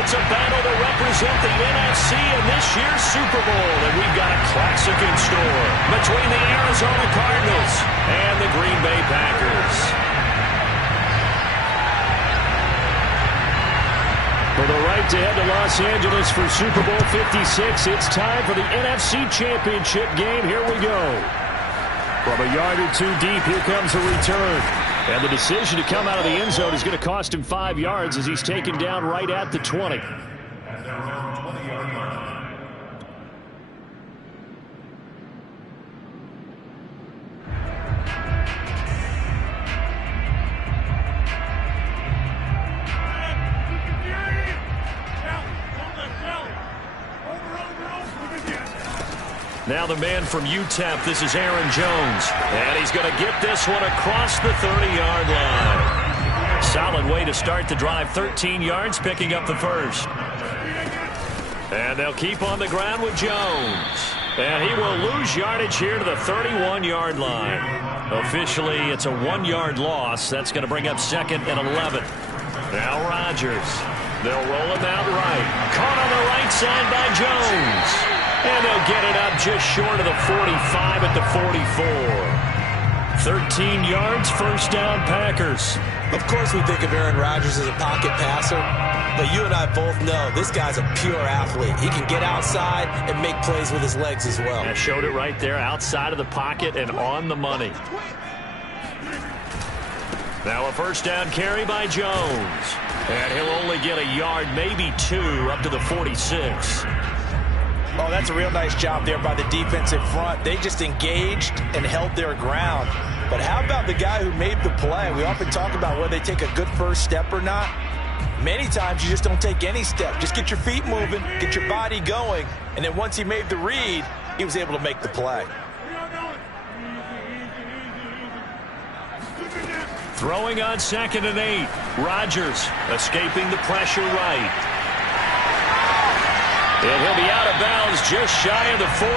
It's a battle to represent the NFC in this year's Super Bowl, and we've got a classic in store between the Arizona Cardinals and the Green Bay Packers. For the right to head to Los Angeles for Super Bowl 56, it's time for the NFC Championship game. Here we go. From a yard or two deep, here comes a return. And the decision to come out of the end zone is going to cost him 5 yards as he's taken down right at the 20. Now the man from UTEP, this is Aaron Jones. And he's going to get this one across the 30-yard line. Solid way to start the drive. 13 yards, picking up the first. And they'll keep on the ground with Jones. And he will lose yardage here to the 31-yard line. Officially, it's a 1-yard loss. That's going to bring up 2nd and 11. Now Rodgers. They'll roll him out right. Caught on the right side by Jones. And they'll get it up just short of the 45 at the 44. 13 yards, first down, Packers. Of course we think of Aaron Rodgers as a pocket passer, but you and I both know this guy's a pure athlete. He can get outside and make plays with his legs as well. I showed it right there, outside of the pocket and on the money. Now a first down carry by Jones. And he'll only get a yard, maybe 2, up to the 46. Oh, that's a real nice job there by the defensive front. They just engaged and held their ground. But how about the guy who made the play? We often talk about whether they take a good first step or not. Many times you just don't take any step. Just get your feet moving, get your body going, and then once he made the read, he was able to make the play. Throwing on 2nd and 8. Rodgers escaping the pressure right. And he'll be out of bounds just shy of the 40.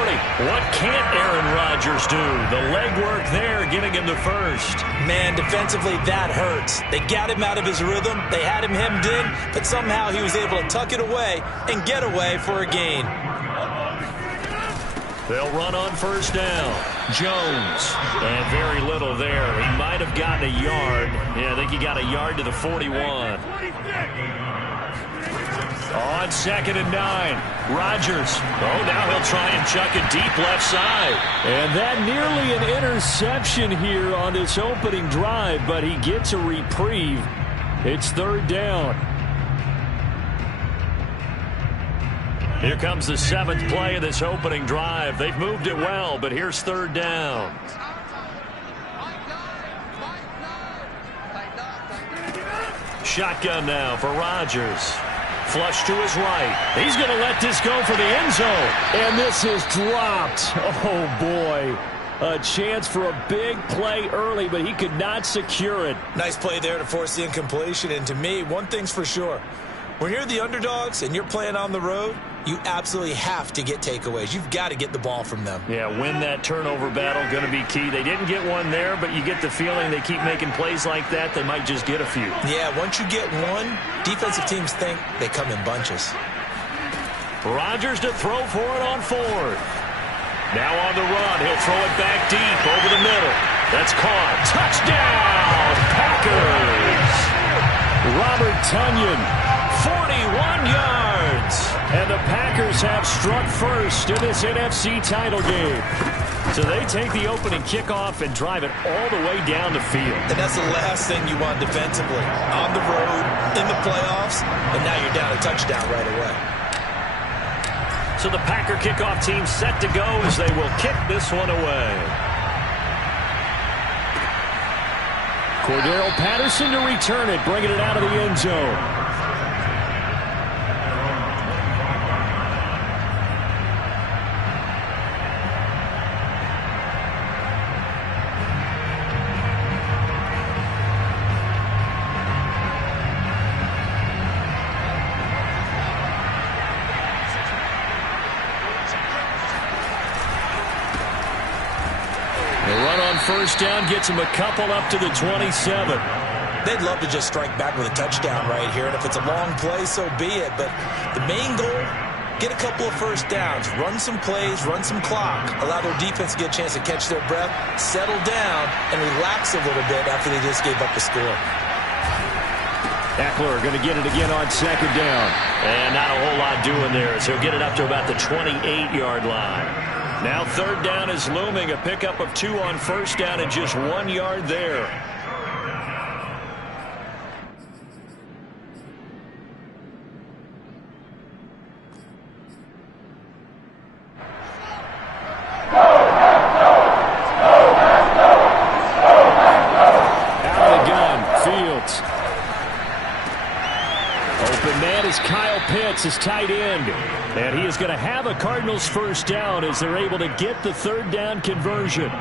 What can't Aaron Rodgers do? The legwork there getting him the first. Man, defensively, that hurts. They got him out of his rhythm. They had him hemmed in, but somehow he was able to tuck it away and get away for a gain. They'll run on first down. Jones. And very little there. He might have gotten a yard. Yeah, I think he got a yard to the 41. On 2nd and 9. Rodgers. Oh, now he'll try and chuck it deep left side. And that nearly an interception here on this opening drive, but he gets a reprieve. It's 3rd down. Here comes the 7th play of this opening drive. They've moved it well, but here's 3rd down. Shotgun now for Rodgers. Flush to his right. He's going to let this go for the end zone. And this is dropped. Oh, boy. A chance for a big play early, but he could not secure it. Nice play there to force the incompletion. And to me, one thing's for sure. When you're the underdogs and you're playing on the road, you absolutely have to get takeaways. You've got to get the ball from them. Yeah, win that turnover battle, going to be key. They didn't get one there, but you get the feeling they keep making plays like that, they might just get a few. Yeah, once you get one, defensive teams think they come in bunches. Rodgers to throw for it on 4th. Now on the run, he'll throw it back deep over the middle. That's caught. Touchdown, Packers! Robert Tonyan, 41 yards. And the Packers have struck first in this NFC title game. So they take the opening kickoff and drive it all the way down the field. And that's the last thing you want defensively. On the road, in the playoffs, and now you're down a touchdown right away. So the Packer kickoff team set to go as they will kick this one away. Cordero Patterson to return it, bringing it out of the end zone. First down gets him a couple up to the 27. They'd love to just strike back with a touchdown right here, and if it's a long play, so be it. But the main goal, get a couple of first downs, run some plays, run some clock, allow their defense to get a chance to catch their breath, settle down, and relax a little bit after they just gave up the score. Eckler going to get it again on second down. And not a whole lot doing there, so he'll get it up to about the 28-yard line. Now third down is looming, a pickup of 2 on first down and just 1 yard there. His tight end, and he is going to have a Cardinals first down as they're able to get the third down conversion.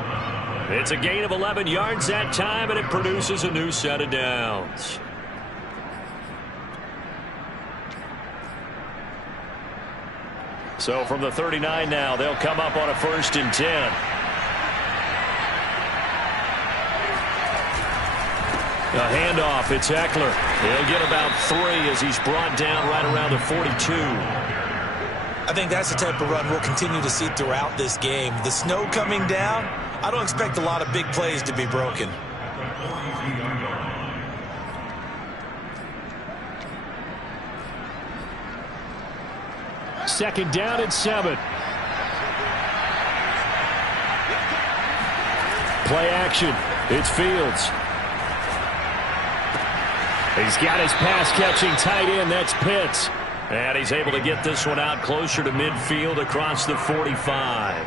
It's a gain of 11 yards that time, and it produces a new set of downs. So from the 39 now, they'll come up on a 1st and 10. A handoff, it's Eckler. He'll get about 3 as he's brought down right around the 42. I think that's the type of run we'll continue to see throughout this game. The snow coming down, I don't expect a lot of big plays to be broken. Second down and 7. Play action. It's Fields. He's got his pass-catching tight end. That's Pitts. And he's able to get this one out closer to midfield across the 45.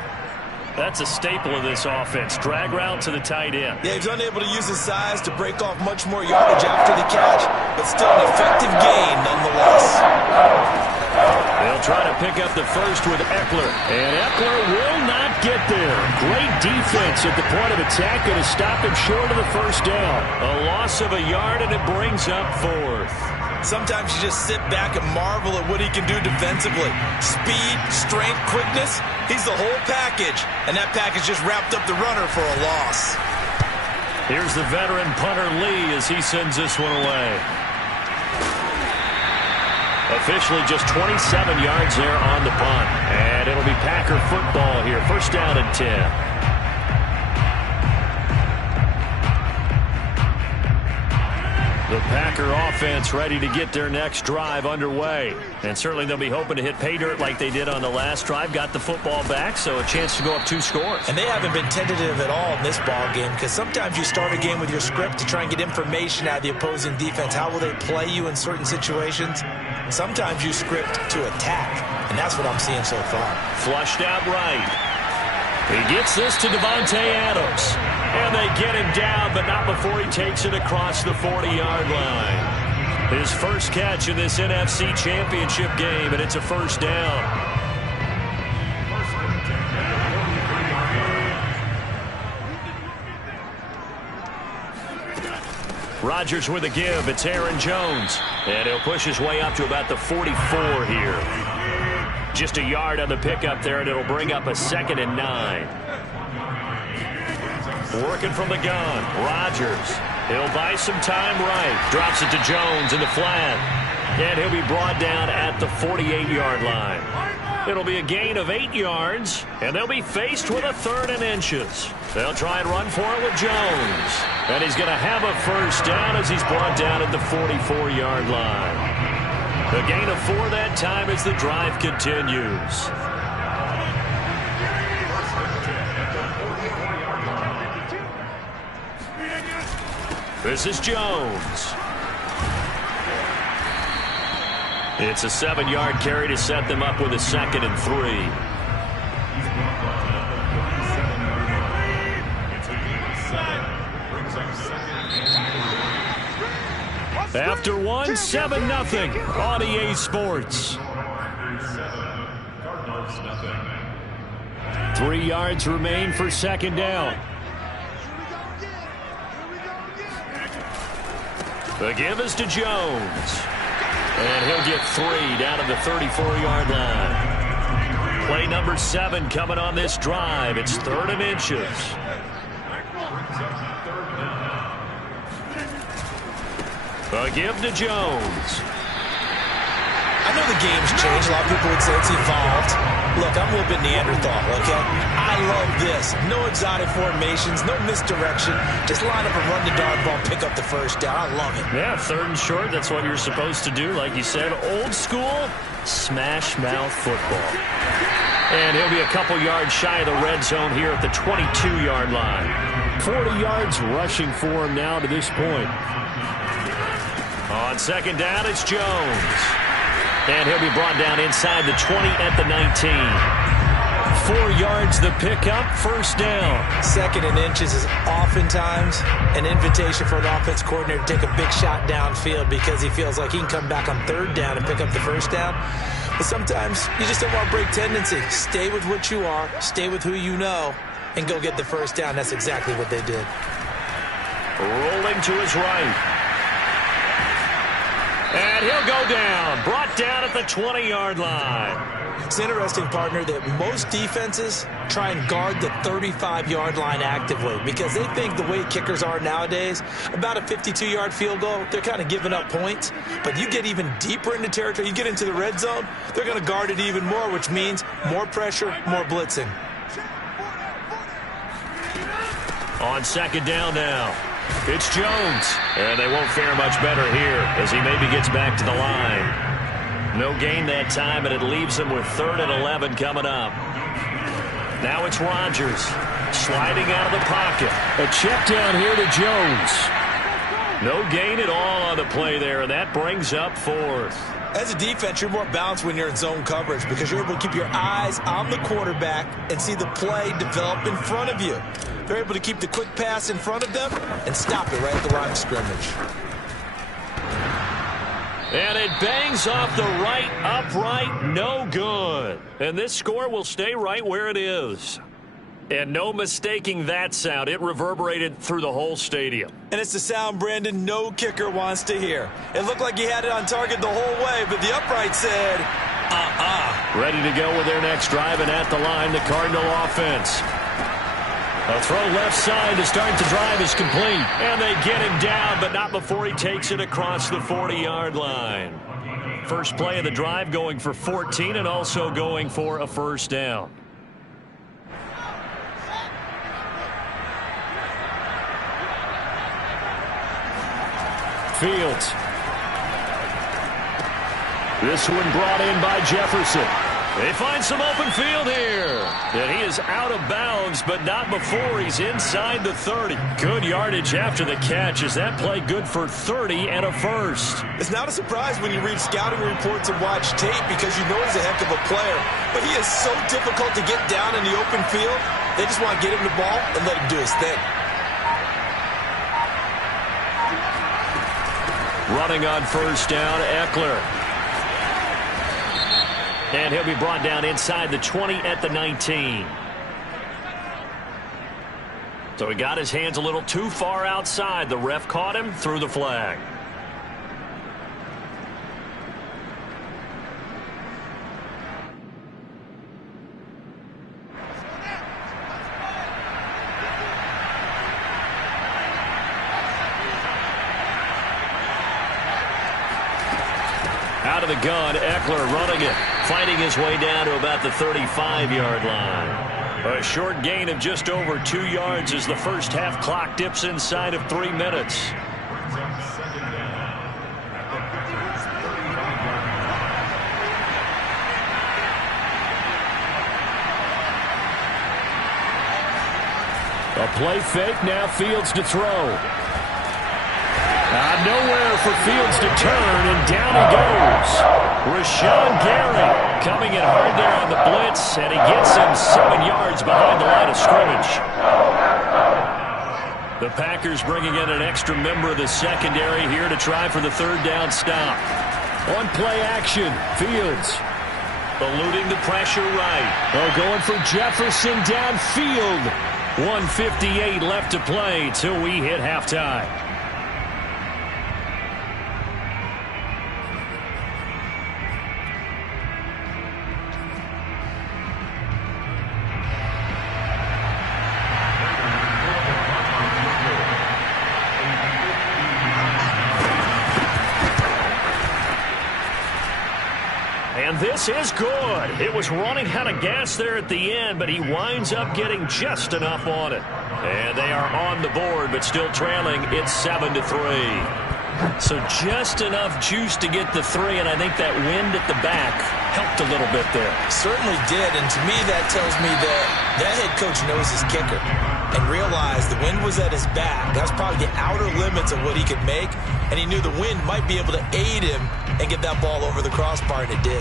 That's a staple of this offense. Drag route to the tight end. Yeah, he's unable to use his size to break off much more yardage after the catch, but still an effective gain nonetheless. They'll try to pick up the first with Eckler. And Eckler will not get there. Great defense at the point of attack. Going to stop him short of the first down. A loss of a yard, and it brings up 4th. Sometimes you just sit back and marvel at what he can do defensively. Speed, strength, quickness. He's the whole package. And that package just wrapped up the runner for a loss. Here's the veteran punter Lee as he sends this one away. Officially just 27 yards there on the punt. And it'll be Packer football here. 1st down and 10. The Packer offense ready to get their next drive underway. And certainly they'll be hoping to hit pay dirt like they did on the last drive. Got the football back, so a chance to go up 2 scores. And they haven't been tentative at all in this ball game, because sometimes you start a game with your script to try and get information out of the opposing defense. How will they play you in certain situations? Sometimes you script to attack, and that's what I'm seeing so far. Flushed out right. He gets this to Devontae Adams. And they get him down, but not before he takes it across the 40-yard line. His first catch in this NFC Championship game, and it's a 1st down. Rodgers with a give. It's Aaron Jones. And he'll push his way up to about the 44 here. Just a yard on the pickup there, and it'll bring up a 2nd and 9. Working from the gun. Rodgers. He'll buy some time right. Drops it to Jones in the flat. And he'll be brought down at the 48-yard line. It'll be a gain of 8 yards, and they'll be faced with a 3rd and inches. They'll try and run for it with Jones. And he's going to have a 1st down as he's brought down at the 44-yard line. A gain of 4 that time as the drive continues. This is Jones. It's a 7-yard carry to set them up with a 2nd and 3. After 1, 7-0 on EA Sports. 3 yards remain for 2nd down. The give is to Jones. And he'll get 3 down to the 34-yard line. Play number 7 coming on this drive. It's 3rd and inches. A give to Jones. I know the game's changed. A lot of people would say it's evolved. Look, I'm a little bit Neanderthal, okay? I love this. No exotic formations, no misdirection. Just line up and run the darn ball, pick up the first down. I love it. Yeah, 3rd and short. That's what you're supposed to do. Like you said, old school smash mouth football. And he'll be a couple yards shy of the red zone here at the 22-yard line. 40 yards rushing for him now to this point. On 2nd down, it's Jones. And he'll be brought down inside the 20 at the 19. 4 yards the pickup, 1st down. 2nd and inches is oftentimes an invitation for an offense coordinator to take a big shot downfield because he feels like he can come back on 3rd down and pick up the 1st down. But sometimes you just don't want to break tendency. Stay with what you are, stay with who you know, and go get the 1st down. That's exactly what they did. Rolling to his right. And he'll go down. Brought down at the 20-yard line. It's interesting, partner, that most defenses try and guard the 35-yard line actively because they think the way kickers are nowadays, about a 52-yard field goal, they're kind of giving up points. But you get even deeper into territory, you get into the red zone, they're going to guard it even more, which means more pressure, more blitzing. On 2nd down now. It's Jones. And they won't fare much better here as he maybe gets back to the line. No gain that time, and it leaves him with 3rd and 11 coming up. Now it's Rodgers sliding out of the pocket. A check down here to Jones. No gain at all on the play there, and that brings up 4th. As a defense, you're more balanced when you're in zone coverage because you're able to keep your eyes on the quarterback and see the play develop in front of you. They're able to keep the quick pass in front of them and stop it right at the line of scrimmage. And it bangs off the right upright, no good. And this score will stay right where it is. And no mistaking that sound. It reverberated through the whole stadium. And it's the sound, Brandon, no kicker wants to hear. It looked like he had it on target the whole way, but the upright said, Ready to go with their next drive, and at the line, the Cardinal offense. A throw left side to start the drive is complete. And they get him down, but not before he takes it across the 40-yard line. First play of the drive going for 14 and also going for a 1st down. Fields. This one brought in by Jefferson. They find some open field here. And he is out of bounds, but not before he's inside the 30. Good yardage after the catch. Is that play good for 30 and a 1st? It's not a surprise when you read scouting reports and watch tape because you know he's a heck of a player. But he is so difficult to get down in the open field. They just want to get him the ball and let him do his thing. Running on 1st down, Eckler. And he'll be brought down inside the 20 at the 19. So he got his hands a little too far outside. The ref caught him, threw the flag. Out of the gun, Eckler running it, fighting his way down to about the 35-yard line. A short gain of just over 2 yards as the first half clock dips inside of 3 minutes. A play fake, now Fields to throw. Nowhere for Fields to turn, and down he goes. Rashawn Gary coming in hard there on the blitz, and he gets him 7 yards behind the line of scrimmage. The Packers bringing in an extra member of the secondary here to try for the 3rd down stop. On play action, Fields eluding the pressure right. Going for Jefferson downfield. 1:58 left to play till we hit halftime. And this is good. It was running out of gas there at the end, but he winds up getting just enough on it. And they are on the board, but still trailing. It's 7-3. So just enough juice to get the 3, and I think that wind at the back helped a little bit there. Certainly did, and to me that tells me that head coach knows his kicker and realized the wind was at his back. That was probably the outer limits of what he could make, and he knew the wind might be able to aid him and get that ball over the crossbar, and it did.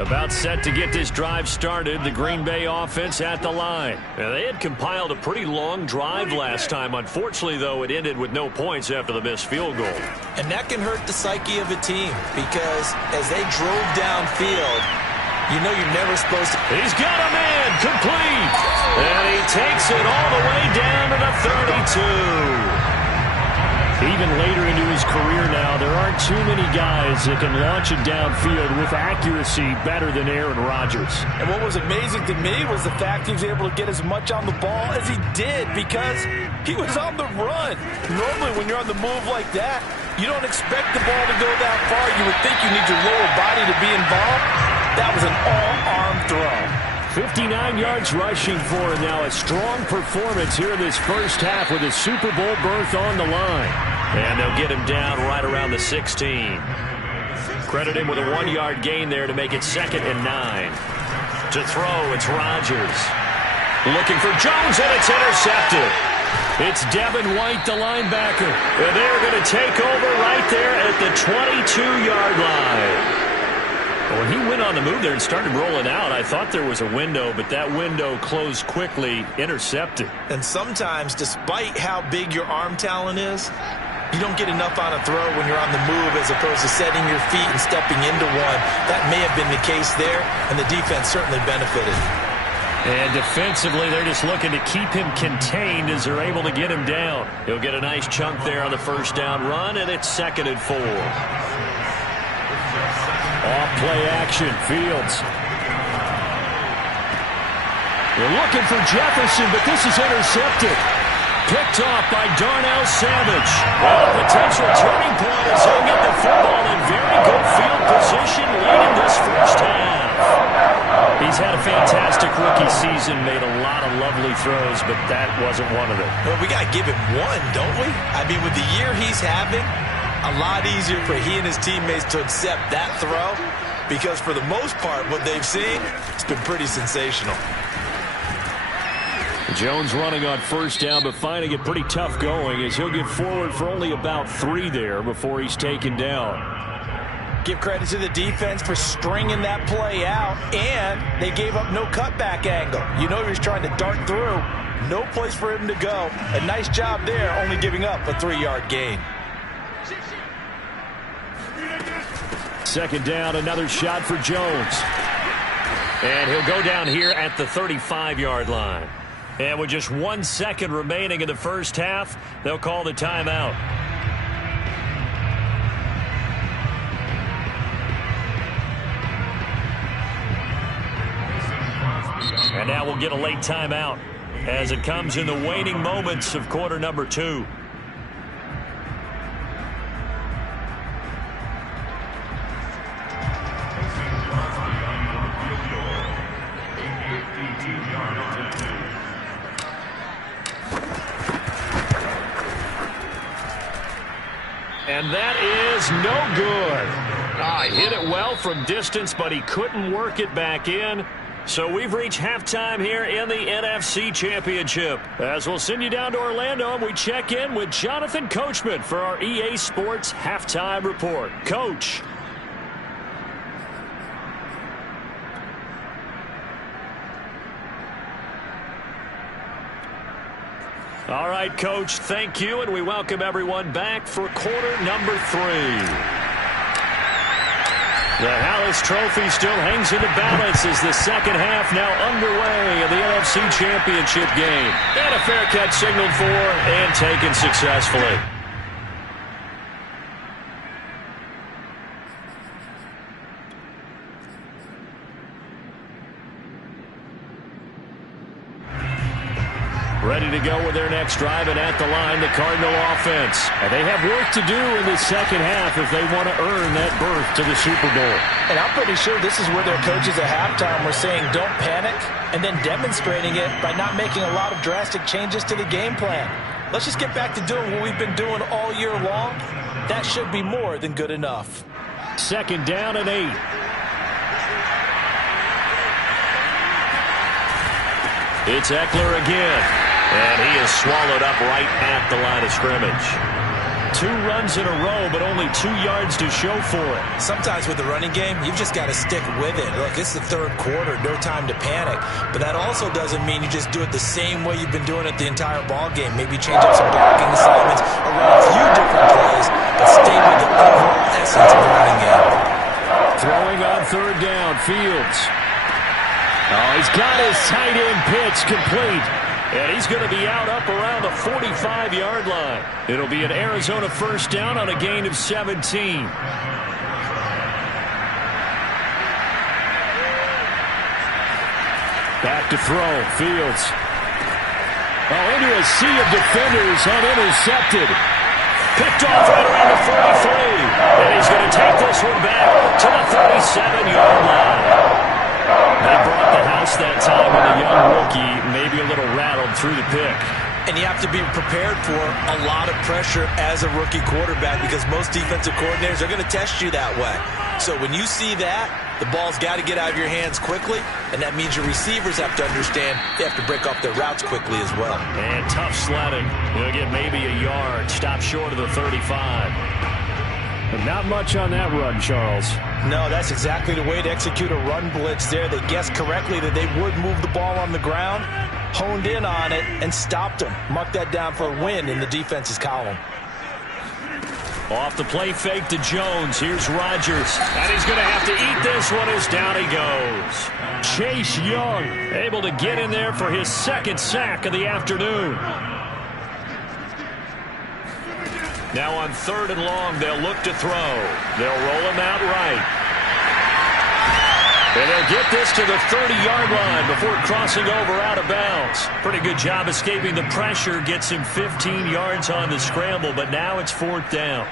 About set to get this drive started, the Green Bay offense at the line. Now, they had compiled a pretty long drive last time. Unfortunately, though, it ended with no points after the missed field goal. And that can hurt the psyche of a team because as they drove downfield, you know you're never supposed to. He's got a man complete. And he takes it all the way down to the 32. Even later into his career now, there aren't too many guys that can launch it downfield with accuracy better than Aaron Rodgers. And what was amazing to me was the fact he was able to get as much on the ball as he did because he was on the run. Normally when you're on the move like that, you don't expect the ball to go that far. You would think you need your lower body to be involved. That was an all-arm throw. 59 yards rushing for him now. A strong performance here in this first half with his Super Bowl berth on the line. And they'll get him down right around the 16. Credit him with a 1-yard gain there to make it 2nd and 9. To throw, it's Rodgers. Looking for Jones, and it's intercepted. It's Devin White, the linebacker. And they're going to take over right there at the 22-yard line. When he went on the move there and started rolling out, I thought there was a window, but that window closed quickly, intercepted. And sometimes, despite how big your arm talent is, you don't get enough on a throw when you're on the move as opposed to setting your feet and stepping into one. That may have been the case there, and the defense certainly benefited. And defensively, they're just looking to keep him contained as they're able to get him down. He'll get a nice chunk there on the first down run, and it's 2nd and 4. Off-play action, Fields. They're looking for Jefferson, but this is intercepted. Picked off by Darnell Savage. Well, a potential turning point as he'll get the football in very good field position late in this first half. He's had a fantastic rookie season, made a lot of lovely throws, but that wasn't one of them. Well, we got to give him one, don't we? I mean, with the year he's having, a lot easier for he and his teammates to accept that throw because for the most part, what they've seen, it's been pretty sensational. Jones running on first down, but finding it pretty tough going as he'll get forward for only about 3 there before he's taken down. Give credit to the defense for stringing that play out, and they gave up no cutback angle. You know he was trying to dart through. No place for him to go. A nice job there, only giving up a 3-yard gain. 2nd down, another shot for Jones. And he'll go down here at the 35-yard line. And with just 1 second remaining in the first half, they'll call the timeout. And now we'll get a late timeout as it comes in the waning moments of quarter number 2. And that is no good. Hit it well from distance, but he couldn't work it back in. So we've reached halftime here in the NFC Championship. As we'll send you down to Orlando, and we check in with Jonathan Coachman for our EA Sports Halftime Report. Coach. All right, Coach, thank you, and we welcome everyone back for quarter number 3. The Hallis Trophy still hangs in the balance as the second half now underway in the NFC Championship game. And a fair catch signaled for and taken successfully. Ready to go with their next drive, and at the line, the Cardinal offense. And they have work to do in the second half if they want to earn that berth to the Super Bowl. And I'm pretty sure this is where their coaches at halftime were saying don't panic, and then demonstrating it by not making a lot of drastic changes to the game plan. Let's just get back to doing what we've been doing all year long. That should be more than good enough. 2nd down and 8. It's Eckler again, and he is swallowed up right at the line of scrimmage. 2 runs in a row, but only 2 yards to show for it. Sometimes with the running game, you've just got to stick with it. Look, it's the 3rd quarter, no time to panic. But that also doesn't mean you just do it the same way you've been doing it the entire ball game. Maybe change up some blocking assignments or run a few different plays, but stay with the overall essence of the running game. Throwing on 3rd down, Fields. Oh, he's got his tight end pitch complete. And he's going to be out up around the 45-yard line. It'll be an Arizona 1st down on a gain of 17. Back to throw, Fields. Oh, into a sea of defenders, unintercepted. Picked off right around the 43. And he's going to take this one back to the 37-yard line. They brought the house that time with a young rookie, maybe a little rattled through the pick. And you have to be prepared for a lot of pressure as a rookie quarterback because most defensive coordinators are going to test you that way. So when you see that, the ball's got to get out of your hands quickly, and that means your receivers have to understand they have to break off their routes quickly as well. And tough sledding. He'll get maybe a yard, stop short of the 35. But not much on that run, Charles. No, that's exactly the way to execute a run blitz there. They guessed correctly that they would move the ball on the ground, honed in on it, and stopped them. Mark that down for a win in the defense's column. Off the play fake to Jones. Here's Rodgers. And he's going to have to eat this one as down he goes. Chase Young able to get in there for his 2nd sack of the afternoon. Now on 3rd and long, they'll look to throw. They'll roll him out right. And they'll get this to the 30-yard line before crossing over out of bounds. Pretty good job escaping the pressure. Gets him 15 yards on the scramble, but now it's 4th down.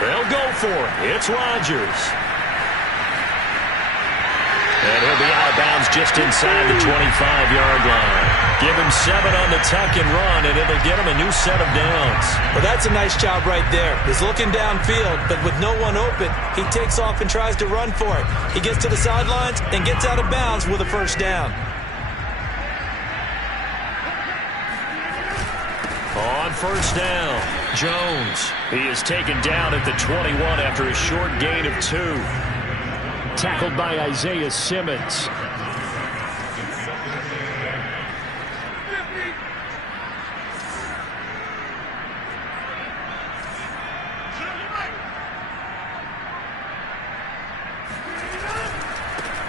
They'll go for it. It's Rodgers. And he'll be out of bounds just inside the 25-yard line. Give him 7 on the tuck and run, and it'll get him a new set of downs. Well, that's a nice job right there. He's looking downfield, but with no one open, he takes off and tries to run for it. He gets to the sidelines and gets out of bounds with a 1st down. On 1st down, Jones. He is taken down at the 21 after a short gain of 2. Tackled by Isaiah Simmons.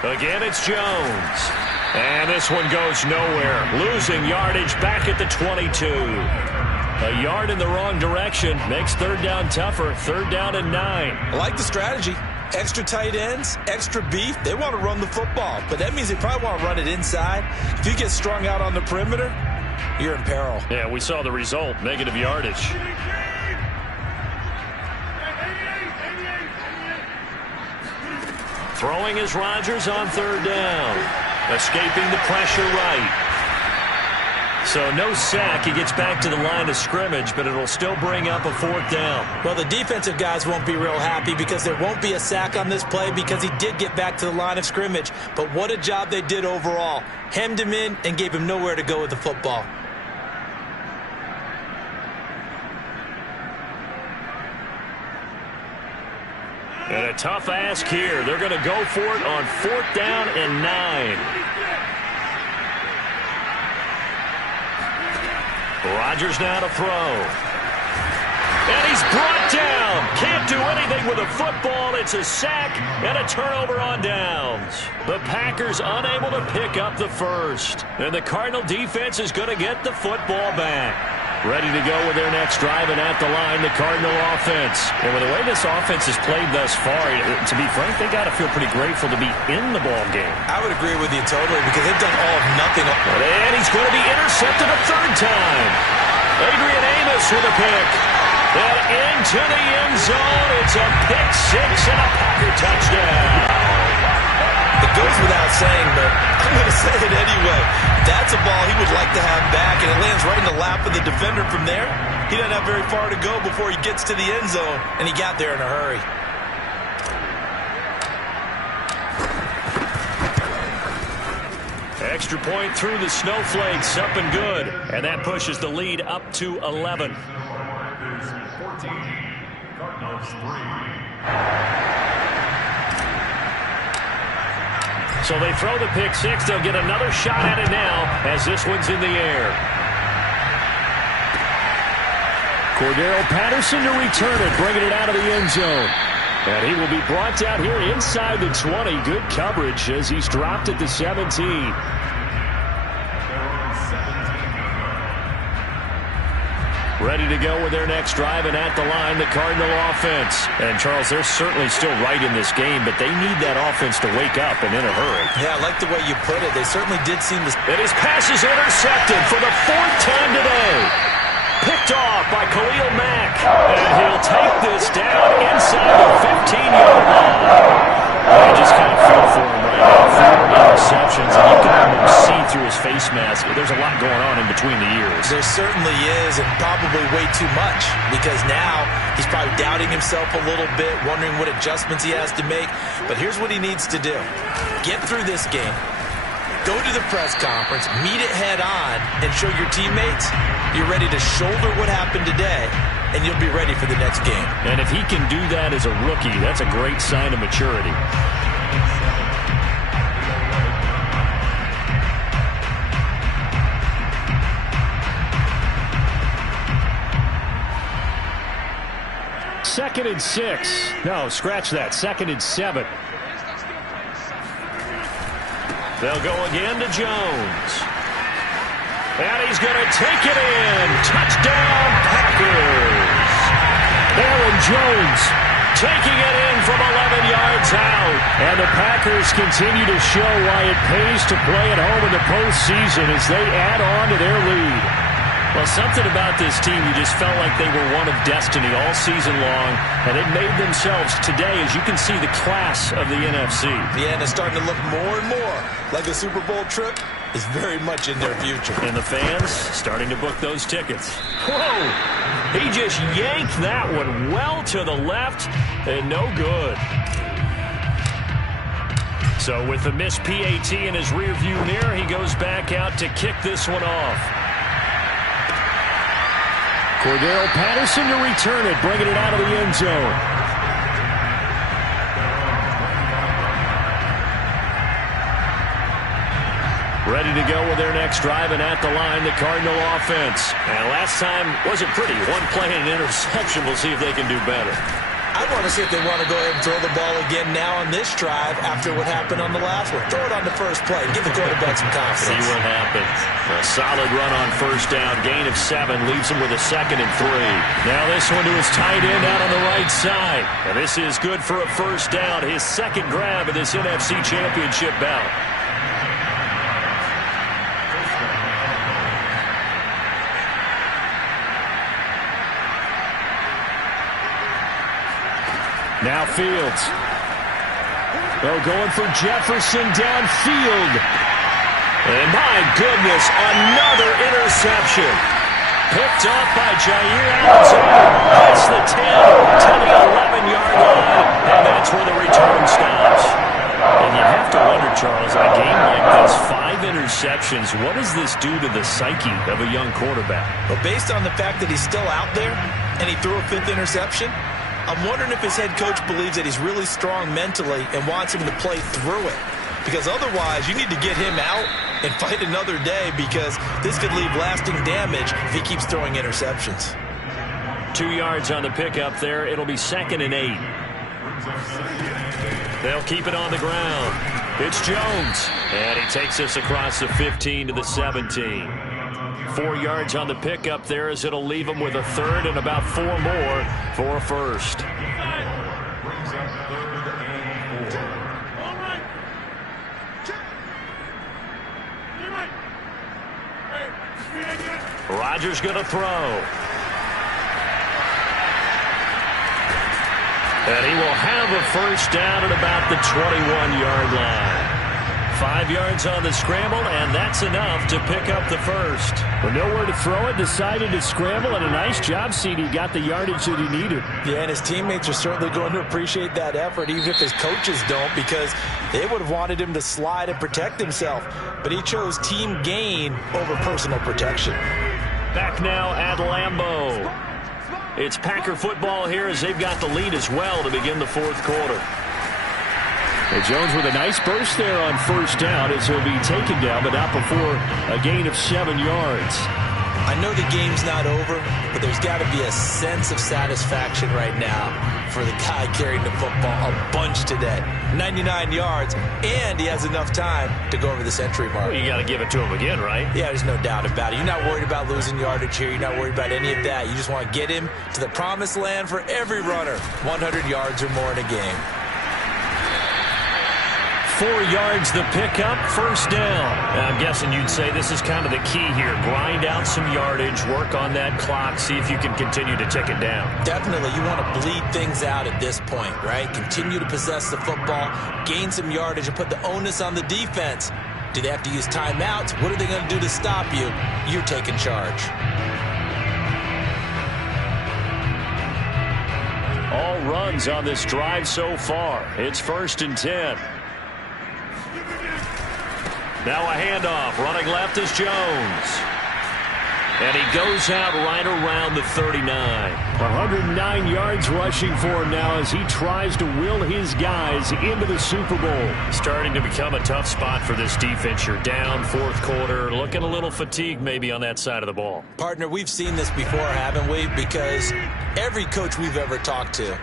Again, it's Jones. And this one goes nowhere. Losing yardage back at the 22. A yard in the wrong direction makes 3rd down tougher. 3rd down and 9. I like the strategy. Extra tight ends, extra beef. They want to run the football, but that means they probably want to run it inside. If you get strung out on the perimeter, you're in peril. Yeah, we saw the result. Negative yardage. Throwing is Rodgers on 3rd down. Escaping the pressure right. So no sack. He gets back to the line of scrimmage, but it'll still bring up a 4th down. Well, the defensive guys won't be real happy because there won't be a sack on this play because he did get back to the line of scrimmage. But what a job they did overall. Hemmed him in and gave him nowhere to go with the football. And a tough ask here. They're going to go for it on 4th down and 9. Rodgers now to throw. And he's brought down. Can't do anything with a football. It's a sack and a turnover on downs. The Packers unable to pick up the first. And the Cardinal defense is going to get the football back. Ready to go with their next drive, and at the line, the Cardinal offense. And with the way this offense has played thus far, to be frank, they got to feel pretty grateful to be in the ball game. I would agree with you totally because they've done all of nothing. And he's going to be intercepted a third time. Adrian Amos with a pick. And into the end zone. It's a pick six and a Packer touchdown. It goes without saying, but I'm going to say it anyway. That's a ball he would like to have back, and it lands right in the lap of the defender from there. He doesn't have very far to go before he gets to the end zone, and he got there in a hurry. Extra point through the snowflakes, up and good. And that pushes the lead up to 11. So they throw the pick six. They'll get another shot at it now as this one's in the air. Cordero Patterson to return it, bringing it out of the end zone. And he will be brought down here inside the 20. Good coverage as he's dropped at the 17. Ready to go with their next drive, and at the line, the Cardinal offense. And, Charles, they're certainly still right in this game, but they need that offense to wake up and in a hurry. Yeah, I like the way you put it. They certainly did seem to... And his pass is intercepted for the fourth time today. Picked off by Khalil Mack. And he'll take this down inside the 15-yard line. I just kind of feel for him right now. 4 interceptions, and you can almost see through his face mask. There's a lot going on in between the ears. There certainly is, and probably way too much, because now he's probably doubting himself a little bit, wondering what adjustments he has to make. But here's what he needs to do. Get through this game, go to the press conference, meet it head on, and show your teammates you're ready to shoulder what happened today, and you'll be ready for the next game. And if he can do that as a rookie, that's a great sign of maturity. Second and 6. No, scratch that. Second and 7. They'll go again to Jones. And he's going to take it in. Touchdown, Packers. Aaron Jones taking it in from 11 yards out. And the Packers continue to show why it pays to play at home in the postseason as they add on to their lead. Well, something about this team, you just felt like they were one of destiny all season long, and they made themselves today, as you can see, the class of the NFC. Yeah, and it's starting to look more and more like a Super Bowl trip is very much in their future. And the fans starting to book those tickets. Whoa! He just yanked that one well to the left, and no good. So with the missed PAT in his rearview mirror, he goes back out to kick this one off. Cordero Patterson to return it, bringing it out of the end zone. Ready to go with their next drive, and at the line, the Cardinal offense. And last time wasn't pretty. One play and an interception. We'll see if they can do better. I want to see if they want to go ahead and throw the ball again now on this drive after what happened on the last one. Throw it on the first play. Give the quarterback some confidence. See what happens. A solid run on first down. Gain of 7 leaves him with a 2nd and 3. Now this one to his tight end out on the right side. And this is good for a first down. His second grab of this NFC Championship bout. Now Fields. They're going for Jefferson downfield. And my goodness, another interception. Picked off by Jair Alexander. Hits the 10 to the 11-yard line. And that's where the return stops. And you have to wonder, Charles, in a game like this, 5 interceptions, what does this do to the psyche of a young quarterback? Well, based on the fact that he's still out there and he threw a 5th interception, I'm wondering if his head coach believes that he's really strong mentally and wants him to play through it. Because otherwise, you need to get him out and fight another day, because this could leave lasting damage if he keeps throwing interceptions. 2 yards on the pickup there. It'll be 2nd and 8. They'll keep it on the ground. It's Jones. And he takes us across the 15 to the 17. 4 yards on the pickup there as it'll leave him with a 3rd and about 4 more for a 1st. Rodgers going to throw. And he will have a 1st down at about the 21-yard line. 5 yards on the scramble, and that's enough to pick up the 1st. With nowhere to throw it, decided to scramble, and a nice job, CD. Got the yardage that he needed. Yeah, and his teammates are certainly going to appreciate that effort, even if his coaches don't, because they would have wanted him to slide and protect himself. But he chose team gain over personal protection. Back now at Lambeau. It's Packer football here as they've got the lead as well to begin the 4th quarter. And Jones with a nice burst there on 1st down as he'll be taken down, but not before a gain of 7 yards. I know the game's not over, but there's got to be a sense of satisfaction right now for the guy carrying the football a bunch today. 99 yards, and he has enough time to go over the century mark. Well, you got to give it to him again, right? Yeah, there's no doubt about it. You're not worried about losing yardage here. You're not worried about any of that. You just want to get him to the promised land for every runner. 100 yards or more in a game. 4 yards the pickup, 1st down. I'm guessing you'd say this is kind of the key here. Grind out some yardage, work on that clock, see if you can continue to tick it down. Definitely. You want to bleed things out at this point, right? Continue to possess the football, gain some yardage, and put the onus on the defense. Do they have to use timeouts? What are they going to do to stop you? You're taking charge. All runs on this drive so far. It's 1st and 10. Now a handoff. Running left is Jones. And he goes out right around the 39. 109 yards rushing for him now as he tries to will his guys into the Super Bowl. Starting to become a tough spot for this defense. You're down 4th quarter. Looking a little fatigued maybe on that side of the ball. Partner, we've seen this before, haven't we? Because every coach we've ever talked to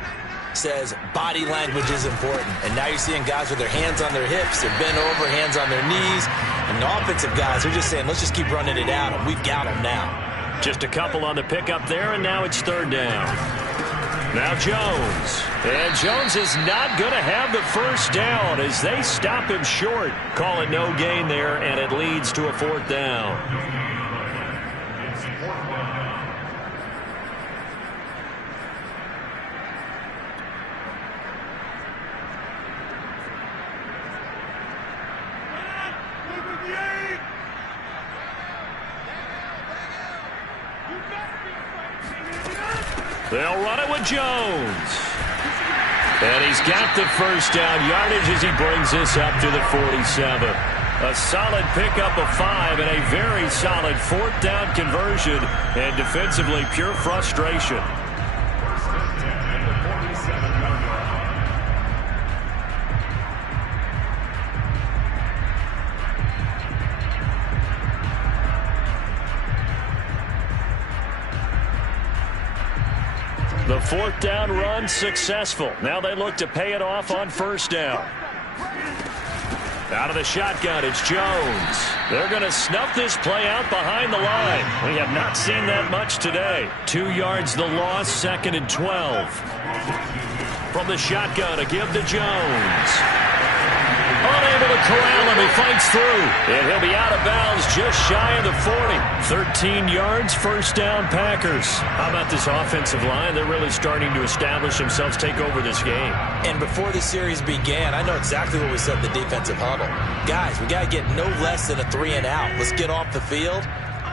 says body language is important. And now you're seeing guys with their hands on their hips, they're bent over, hands on their knees. And the offensive guys are just saying, let's just keep running it out, and we've got them now. Just a couple on the pickup there, and now it's 3rd down. Now Jones. And Jones is not going to have the 1st down as they stop him short. Call it no gain there, and it leads to a 4th down. They'll run it with Jones. And he's got the 1st down yardage as he brings this up to the 47. A solid pickup of 5 and a very solid 4th down conversion. And defensively, pure frustration. The 4th down run successful. Now they look to pay it off on 1st down. Out of the shotgun, it's Jones. They're going to snuff this play out behind the line. We have not seen that much today. 2 yards the loss, 2nd and 12. From the shotgun, a give to Jones. Unable to corral him. He fights through. And he'll be out of bounds just shy of the 40. 13 yards, 1st down Packers. How about this offensive line? They're really starting to establish themselves, take over this game. And before the series began, I know exactly what we said in the defensive huddle. Guys, we got to get no less than a 3 and out. Let's get off the field.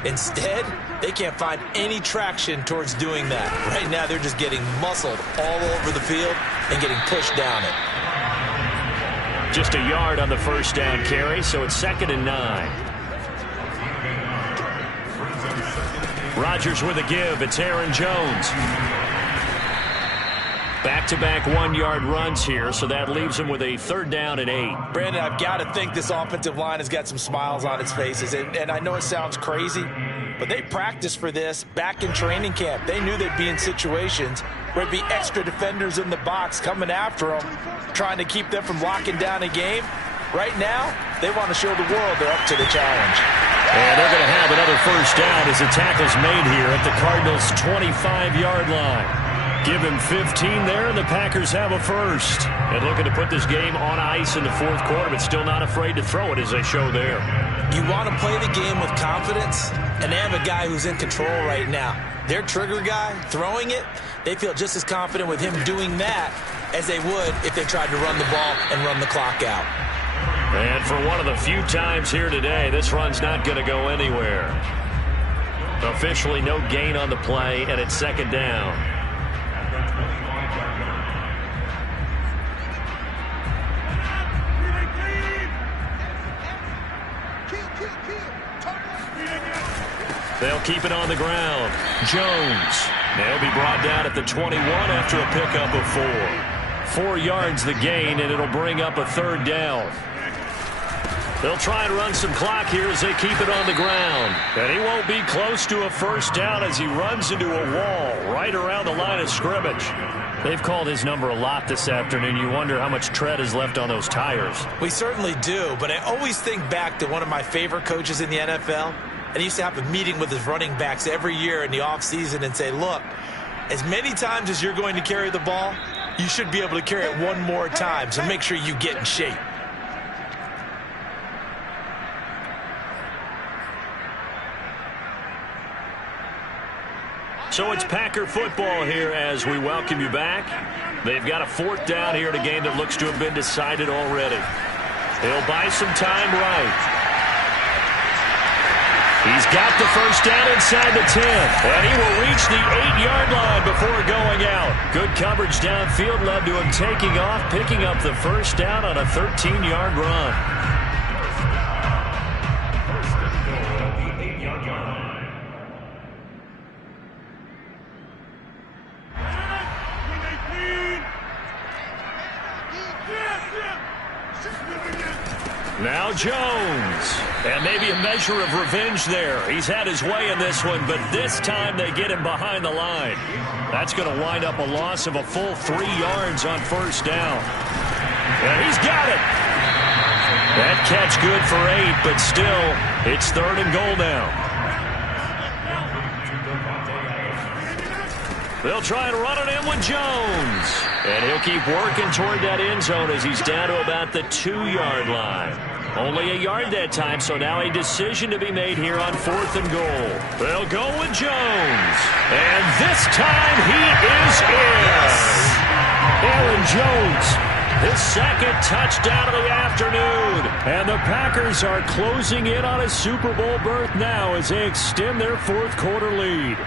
Instead, they can't find any traction towards doing that. Right now, they're just getting muscled all over the field and getting pushed down it. Just a yard on the 1st down carry, so it's 2nd and 9. Rodgers with a give. It's Aaron Jones. Back-to-back 1-yard runs here, so that leaves him with a 3rd down and 8. Brandon, I've got to think this offensive line has got some smiles on its faces. And I know it sounds crazy, but they practiced for this back in training camp. They knew they'd be in situations where there'd be extra defenders in the box coming after them, trying to keep them from locking down a game. Right now, they want to show the world they're up to the challenge. And they're going to have another first down as the tackle's made here at the Cardinals' 25-yard line. Give him 15 there, and the Packers have a first. And looking to put this game on ice in the fourth quarter, but still not afraid to throw it as they show there. You want to play the game with confidence, and they have a guy who's in control right now. Their trigger guy, throwing it, they feel just as confident with him doing that as they would if they tried to run the ball and run the clock out. And for one of the few times here today, this run's not going to go anywhere. Officially no gain on the play, and it's second down. They'll keep it on the ground. Jones. They'll be brought down at the 21 after a pickup of 4. 4 yards the gain, and it'll bring up a third down. They'll try and run some clock here as they keep it on the ground. And he won't be close to a first down as he runs into a wall right around the line of scrimmage. They've called his number a lot this afternoon. You wonder how much tread is left on those tires. We certainly do, but I always think back to one of my favorite coaches in the NFL. And he used to have a meeting with his running backs every year in the offseason and say, look, as many times as you're going to carry the ball, you should be able to carry it one more time, so make sure you get in shape. So it's Packer football here as we welcome you back. They've got a fourth down here in a game that looks to have been decided already. They'll buy some time right. He's got the first down inside the 10, and he will reach the 8-yard line before going out. Good coverage downfield led to him taking off, picking up the first down on a 13-yard run. Now Jones, and maybe a measure of revenge there. He's had his way in this one, but this time they get him behind the line. That's going to wind up a loss of a full 3 yards on first down. And he's got it. That catch good for 8, but still, it's 3rd and goal now. They'll try and run it in with Jones. And he'll keep working toward that end zone as he's down to about the 2-yard line. Only a yard that time, so now a decision to be made here on 4th and goal. They'll go with Jones. And this time he is in. Aaron Jones, his second touchdown of the afternoon. And the Packers are closing in on a Super Bowl berth now as they extend their fourth quarter lead.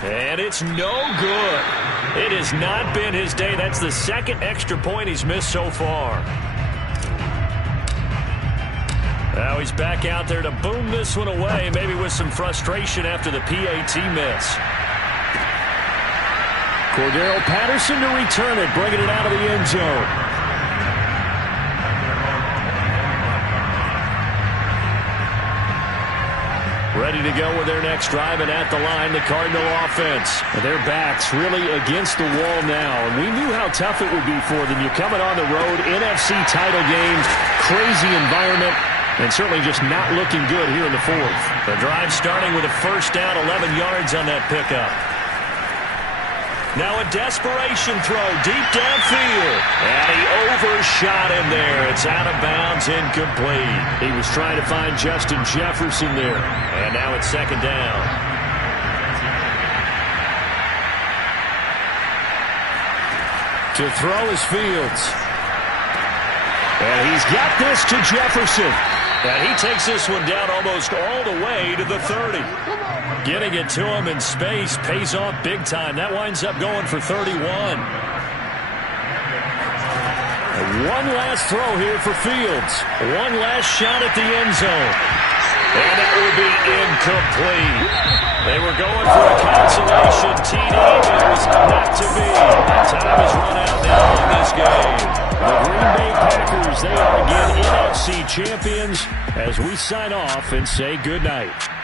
And it's no good. It has not been his day. That's the second extra point he's missed so far. Now he's back out there to boom this one away, maybe with some frustration after the PAT miss. Cordero Patterson to return it, bringing it out of the end zone. Ready to go with their next drive, and at the line, the Cardinal offense. And their backs really against the wall now. And we knew how tough it would be for them. You're coming on the road, NFC title game, crazy environment, and certainly just not looking good here in the fourth. The drive starting with a first down, 11 yards on that pickup. Now a desperation throw deep downfield. And he overshot him there. It's out of bounds, incomplete. He was trying to find Justin Jefferson there. And now it's second down. To throw is Fields. And he's got this to Jefferson. And he takes this one down almost all the way to the 30. Getting it to him in space pays off big time. That winds up going for 31. One last throw here for Fields. One last shot at the end zone. And that will be incomplete. They were going for a consolation TD. champions as we sign off and say goodnight.